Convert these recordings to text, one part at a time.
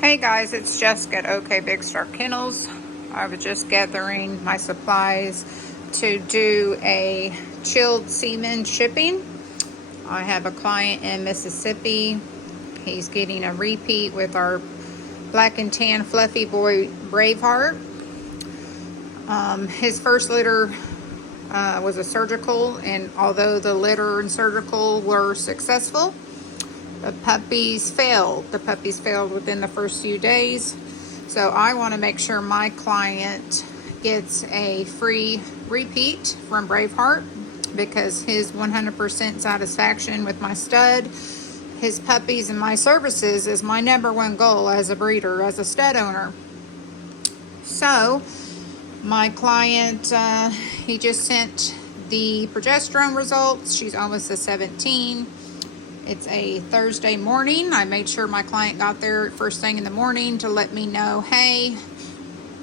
Hey guys, it's Jessica at OK Big Star Kennels. I was just gathering my supplies to do a chilled semen shipping. I have a client in Mississippi. He's getting a repeat with our black and tan fluffy boy Braveheart. His first litter was a surgical, and although the litter and surgical were successful, the puppies failed. The puppies failed within the first few days. So I want to make sure my client gets a free repeat from Braveheart because his 100% satisfaction with my stud, his puppies, and my services is my #1 goal as a breeder, as a stud owner. So my client, he just sent the progesterone results. She's almost a 17. It's a Thursday morning. I made sure my client got there first thing in the morning to let me know, hey,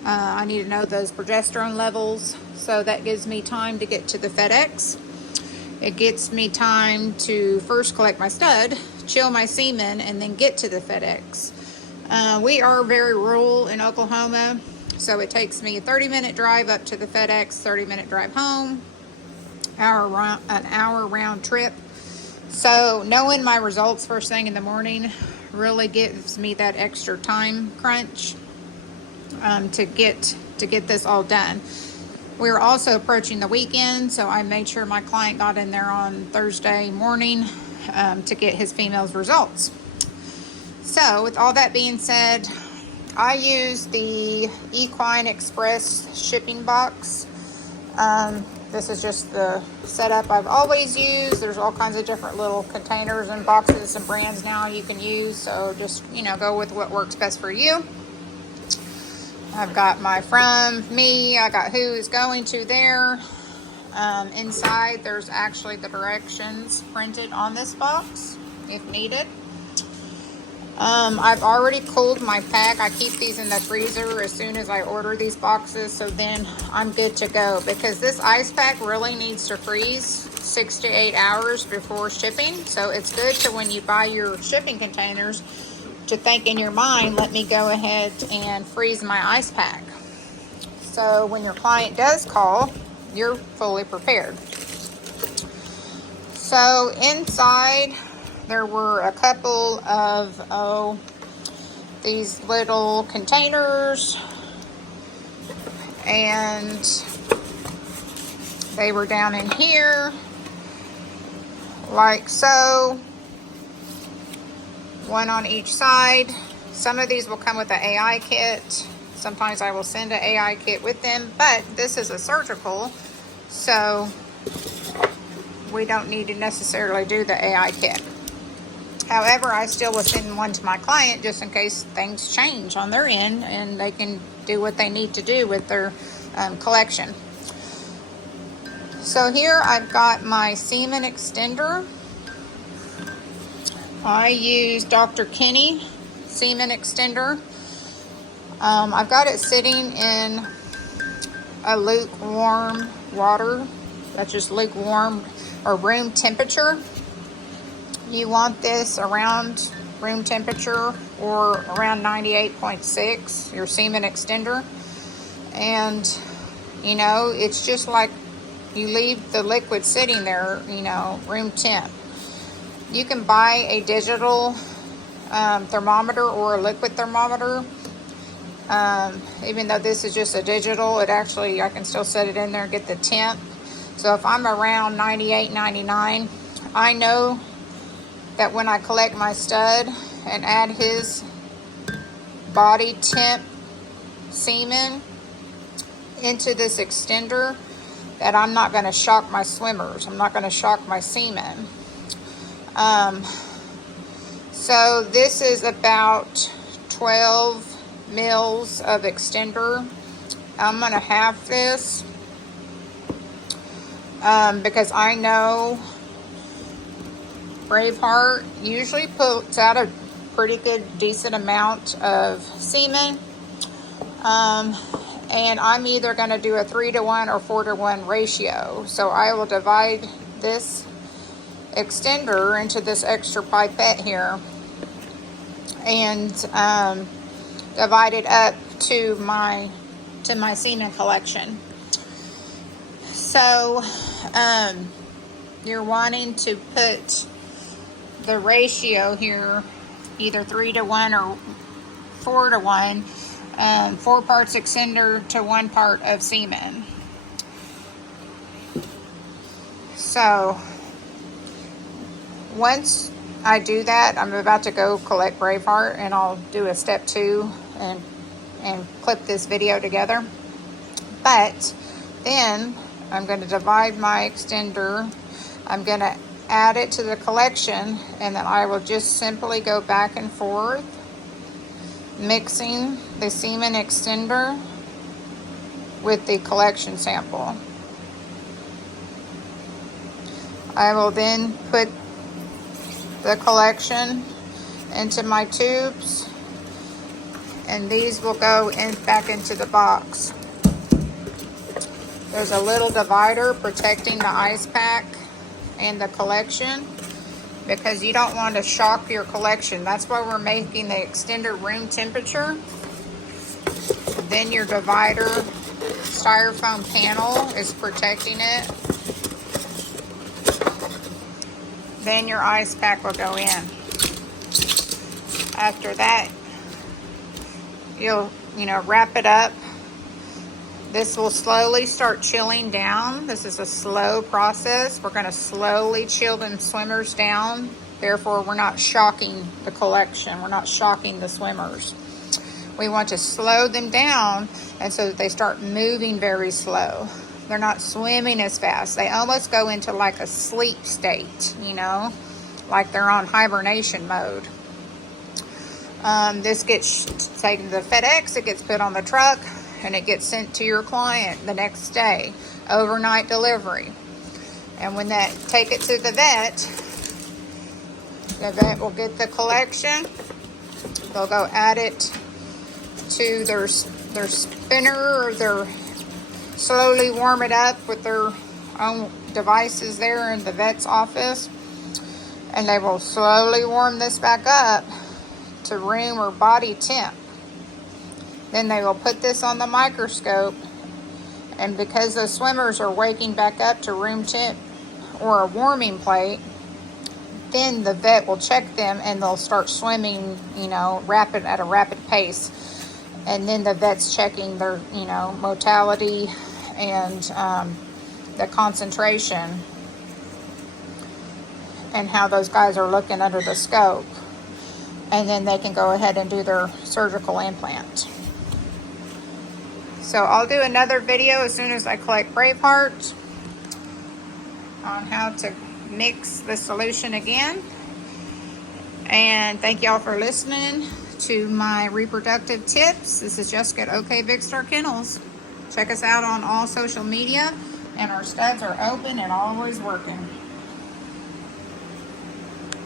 I need to know those progesterone levels. So that gives me time to get to the FedEx. It gets me time to first collect my stud, chill my semen, and then get to the FedEx. We are very rural in Oklahoma, so it takes me a 30-minute drive up to the FedEx, 30-minute drive home, an hour round trip. So knowing my results first thing in the morning really gives me that extra time crunch to get this all done. We're also approaching the weekend, so I made sure my client got in there on Thursday morning to get his female's results. So with all that being said, I use the Equine Express shipping box. This is just the setup I've always used. There's all kinds of different little containers and boxes and brands now you can use. So just, go with what works best for you. I've got my from me. I got who is going to there. Inside, there's actually the directions printed on this box if needed. I've already cooled my pack. I keep these in the freezer as soon as I order these boxes, so then I'm good to go, because this ice pack really needs to freeze 6 to 8 hours before shipping. So it's good to, when you buy your shipping containers, to think in your mind, let me go ahead and freeze my ice pack. So when your client does call, you're fully prepared. So inside, there were a couple of these little containers, and they were down in here like so, one on each side. Some of these will come with the AI kit. Sometimes I will send an AI kit with them, but this is a surgical, so we don't need to necessarily do the AI kit. However, I still will send one to my client just in case things change on their end and they can do what they need to do with their collection. So here I've got my semen extender. I use Dr. Kinney semen extender. I've got it sitting in a lukewarm water. That's just lukewarm or room temperature. You want this around room temperature or around 98.6, your semen extender. And, it's just like you leave the liquid sitting there, room temp. You can buy a digital thermometer or a liquid thermometer. Even though this is just a digital, I can still set it in there and get the temp. So if I'm around 98, 99, I know that when I collect my stud and add his body temp semen into this extender, that I'm not going to shock my swimmers. I'm not going to shock my semen. So this is about 12 mils of extender. I'm going to have this because I know Braveheart usually puts out a pretty good, decent amount of semen. And I'm either going to do a 3-to-1 or 4-to-1 ratio. So I will divide this extender into this extra pipette here. And divided up to my semen collection. So you're wanting to put the ratio here either 3-to-1 or 4-to-1, 4 parts extender to 1 part of semen. So once I do that, I'm about to go collect Braveheart, and I'll do a step 2 and clip this video together. But then I'm going to divide my extender. I'm going to add it to the collection, and then I will just simply go back and forth mixing the semen extender with the collection sample. I will then put the collection into my tubes, and these will go back into the box. There's a little divider protecting the ice pack and the collection, because you don't want to shock your collection. That's why we're making the extender room temperature. Then your divider styrofoam panel is protecting it. Then your ice pack will go in. After that, you'll wrap it up. This will slowly start chilling down. This is a slow process. We're going to slowly chill them swimmers down. Therefore, we're not shocking the collection. We're not shocking the swimmers. We want to slow them down, and so that they start moving very slow. They're not swimming as fast. They almost go into like a sleep state, like they're on hibernation mode. This gets taken to the FedEx. It gets put on the truck, and it gets sent to your client the next day, overnight delivery. And when take it to the vet will get the collection. They'll go add it to their spinner, or their slowly warm it up with their own devices there in the vet's office, and they will slowly warm this back up to room or body temp. Then they will put this on the microscope, and because the swimmers are waking back up to room temp or a warming plate, then the vet will check them, and they'll start swimming, at a rapid pace. And then the vet's checking their, motility and the concentration, and how those guys are looking under the scope. And then they can go ahead and do their surgical implant. So I'll do another video as soon as I collect Braveheart on how to mix the solution again. And thank y'all for listening to my reproductive tips. This is Jessica at OK Big Star Kennels. Check us out on all social media, and our studs are open and always working.